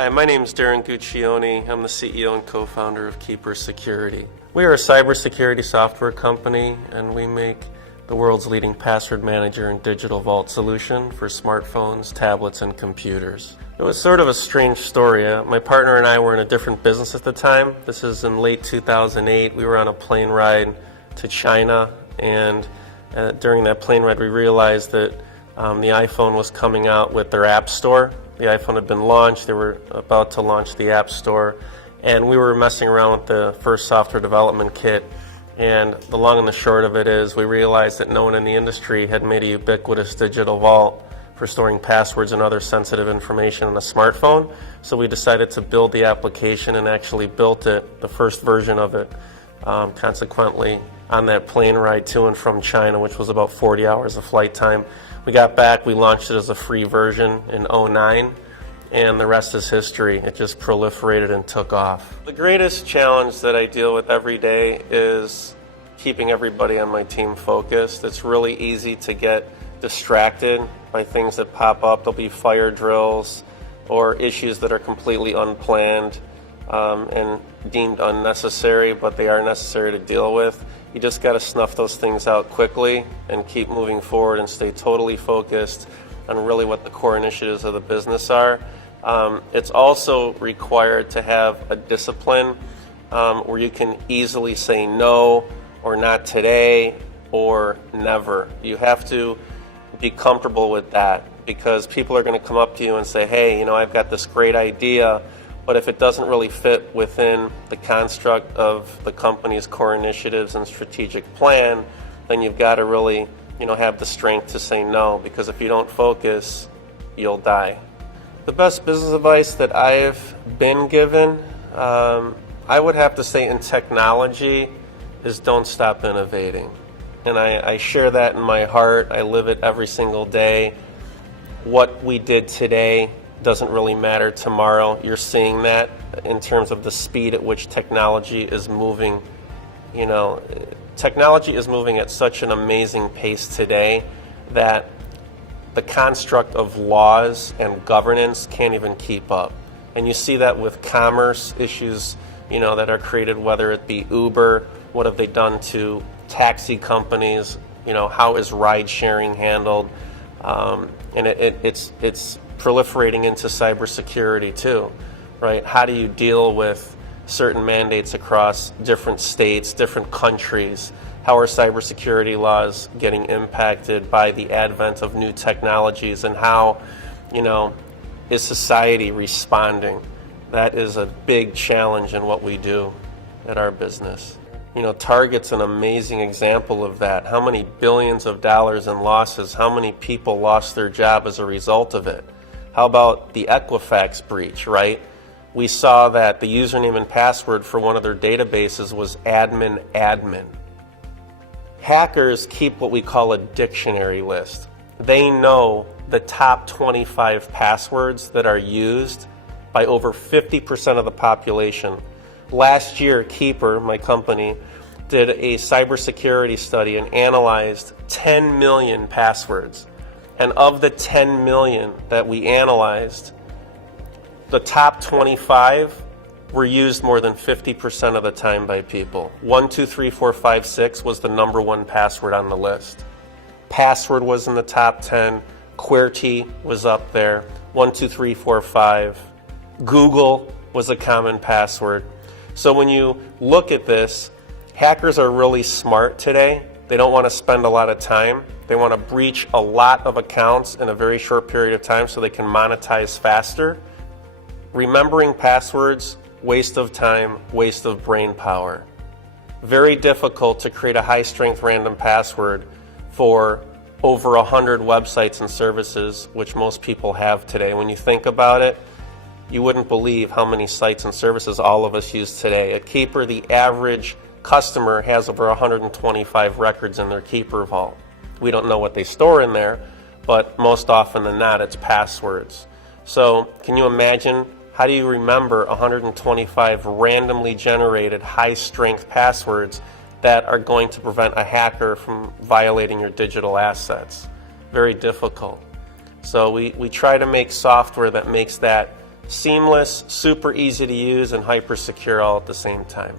Hi, my name is Darren Guccione. I'm the CEO and co-founder of Keeper Security. We are a cybersecurity software company, and we make the world's leading password manager and digital vault solution for smartphones, tablets, and computers. It was sort of a strange story. My partner and I were in a different business at the time. This is in late 2008. We were on a plane ride to China, and during that plane ride we realized that the iPhone was coming out with their App Store. The iPhone had been launched. They were about to launch the App Store, and we were messing around with the first software development kit. And the long and the short of it is we realized that no one in the industry had made a ubiquitous digital vault for storing passwords and other sensitive information on a smartphone. So we decided to build the application and actually built it, the first version of it, consequently on that plane ride to and from China, which was about 40 hours of flight time. We got back, we launched it as a free version in 2009, and the rest is history. It just proliferated and took off. The greatest challenge that I deal with every day is keeping everybody on my team focused. It's really easy to get distracted by things that pop up. There'll be fire drills or issues that are completely unplanned and deemed unnecessary, but they are necessary to deal with. You just got to snuff those things out quickly and keep moving forward and stay totally focused on really what the core initiatives of the business are. It's also required to have a discipline where you can easily say no or not today or never. You have to be comfortable with that, because people are going to come up to you and say, hey, I've got this great idea, but if it doesn't really fit within the construct of the company's core initiatives and strategic plan, then you've got to really, have the strength to say no, because if you don't focus, you'll die. The best business advice that I've been given, I would have to say in technology, is don't stop innovating. And I share that in my heart. I live it every single day. What we did today doesn't really matter tomorrow. You're seeing that in terms of the speed at which technology is moving. Technology is moving at such an amazing pace today that the construct of laws and governance can't even keep up. And you see that with commerce issues, that are created, whether it be Uber, what have they done to taxi companies, how is ride sharing handled, and it's proliferating into cybersecurity too, right? How do you deal with certain mandates across different states, different countries? How are cybersecurity laws getting impacted by the advent of new technologies, and how, is society responding? That is a big challenge in what we do at our business. Target's an amazing example of that. How many billions of dollars in losses? How many people lost their job as a result of it? How about the Equifax breach, right? We saw that the username and password for one of their databases was admin. Hackers keep what we call a dictionary list. They know the top 25 passwords that are used by over 50% of the population. Last year, Keeper, my company, did a cybersecurity study and analyzed 10 million passwords. And of the 10 million that we analyzed, the top 25 were used more than 50% of the time by people. 1, 2, 3, 4, 5, 6 was the number one password on the list. Password was in the top 10. QWERTY was up there. 1, 2, 3, 4, 5. Google was a common password. So when you look at this, hackers are really smart today. They don't want to spend a lot of time. They want to breach a lot of accounts in a very short period of time so they can monetize faster. Remembering passwords, waste of time, waste of brain power. Very difficult to create a high-strength random password for over 100 websites and services, which most people have today. When you think about it, you wouldn't believe how many sites and services all of us use today. At Keeper, the average customer has over 125 records in their Keeper vault. We don't know what they store in there, but most often than not, it's passwords. So can you imagine, how do you remember 125 randomly generated high-strength passwords that are going to prevent a hacker from violating your digital assets? Very difficult. So we try to make software that makes that seamless, super easy to use, and hyper secure all at the same time.